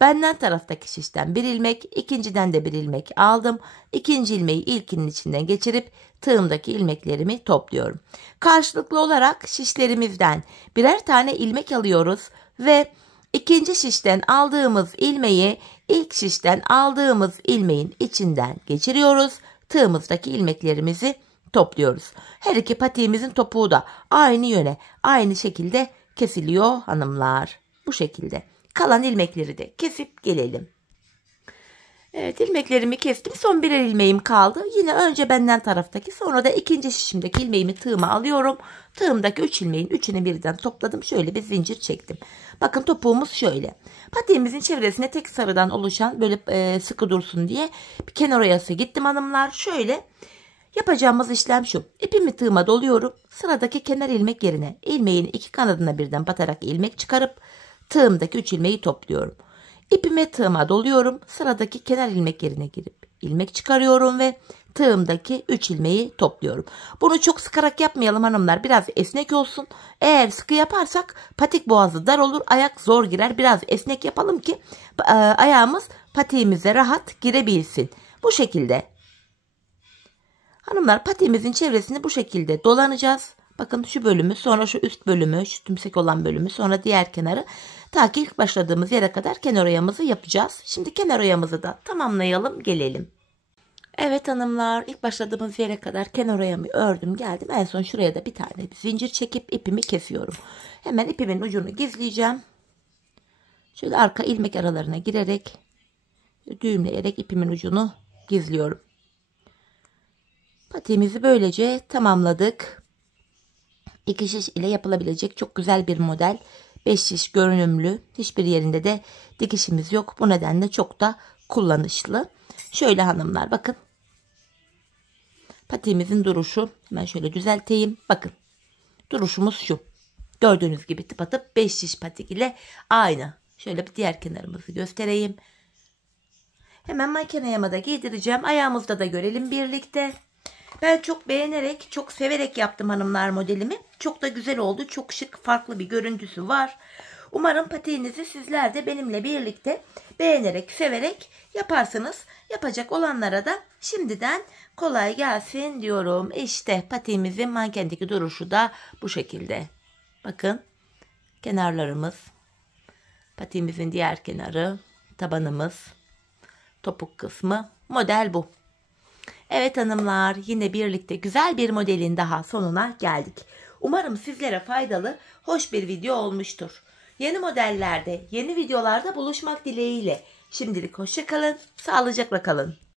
Benden taraftaki şişten bir ilmek, ikinciden de bir ilmek aldım. İkinci ilmeği ilkinin içinden geçirip tığımdaki ilmeklerimi topluyorum. Karşılıklı olarak şişlerimizden birer tane ilmek alıyoruz ve ikinci şişten aldığımız ilmeği ilk şişten aldığımız ilmeğin içinden geçiriyoruz. Tığımızdaki ilmeklerimizi topluyoruz. Her iki patiğimizin topuğu da aynı yöne, aynı şekilde kesiliyor hanımlar. Bu şekilde. Kalan ilmekleri de kesip gelelim. Evet, ilmeklerimi kestim. Son birer ilmeğim kaldı. Yine önce benden taraftaki, sonra da ikinci şişimdeki ilmeğimi tığıma alıyorum. Tığımdaki 3 ilmeğin 3'ünü birden topladım. Şöyle bir zincir çektim. Bakın topuğumuz şöyle. Patiğimizin çevresine tek sarıdan oluşan, böyle sıkı dursun diye bir kenar oyası gittim hanımlar. Şöyle yapacağımız işlem şu. İpimi tığıma doluyorum. Sıradaki kenar ilmek yerine ilmeğin iki kanadına birden batarak ilmek çıkarıp tığımdaki 3 ilmeği topluyorum. İpimi tığıma doluyorum. Sıradaki kenar ilmek yerine girip ilmek çıkarıyorum ve tığımdaki 3 ilmeği topluyorum. Bunu çok sıkarak yapmayalım hanımlar. Biraz esnek olsun. Eğer sıkı yaparsak patik boğazı dar olur. Ayak zor girer. Biraz esnek yapalım ki ayağımız patiğimize rahat girebilsin. Bu şekilde. Hanımlar, patiğimizin çevresini bu şekilde dolanacağız. Bakın şu bölümü, sonra şu üst bölümü, şu tümsek olan bölümü, sonra diğer kenarı, ta ki ilk başladığımız yere kadar kenar oyamızı yapacağız. Şimdi kenar oyamızı da tamamlayalım, gelelim. Evet hanımlar, ilk başladığımız yere kadar kenar oyamı ördüm geldim. En son şuraya da bir tane bir zincir çekip ipimi kesiyorum. Hemen ipimin ucunu gizleyeceğim. Şöyle arka ilmek aralarına girerek düğümleyerek ipimin ucunu gizliyorum. Patiğimizi böylece tamamladık. 2 şiş ile yapılabilecek çok güzel bir model. 5 şiş görünümlü. Hiçbir yerinde de dikişimiz yok. Bu nedenle çok da kullanışlı. Şöyle hanımlar, bakın. Patiğimizin duruşu. Hemen şöyle düzelteyim. Bakın. Duruşumuz şu. Gördüğünüz gibi tıpatıp 5 şiş patik ile aynı. Şöyle bir diğer kenarımızı göstereyim. Hemen makine yamada giydireceğim. Ayağımızda da görelim birlikte. Ben çok beğenerek, çok severek yaptım hanımlar modelimi. Çok da güzel oldu. Çok şık, farklı bir görüntüsü var. Umarım patiğinizi sizler de benimle birlikte beğenerek, severek yaparsınız. Yapacak olanlara da şimdiden kolay gelsin diyorum. İşte patiğimizin mankendeki duruşu da bu şekilde. Bakın, kenarlarımız, patiğimizin diğer kenarı, tabanımız, topuk kısmı, model bu. Evet hanımlar, yine birlikte güzel bir modelin daha sonuna geldik. Umarım sizlere faydalı, hoş bir video olmuştur. Yeni modellerde, yeni videolarda buluşmak dileğiyle. Şimdilik hoşça kalın, sağlıcakla kalın.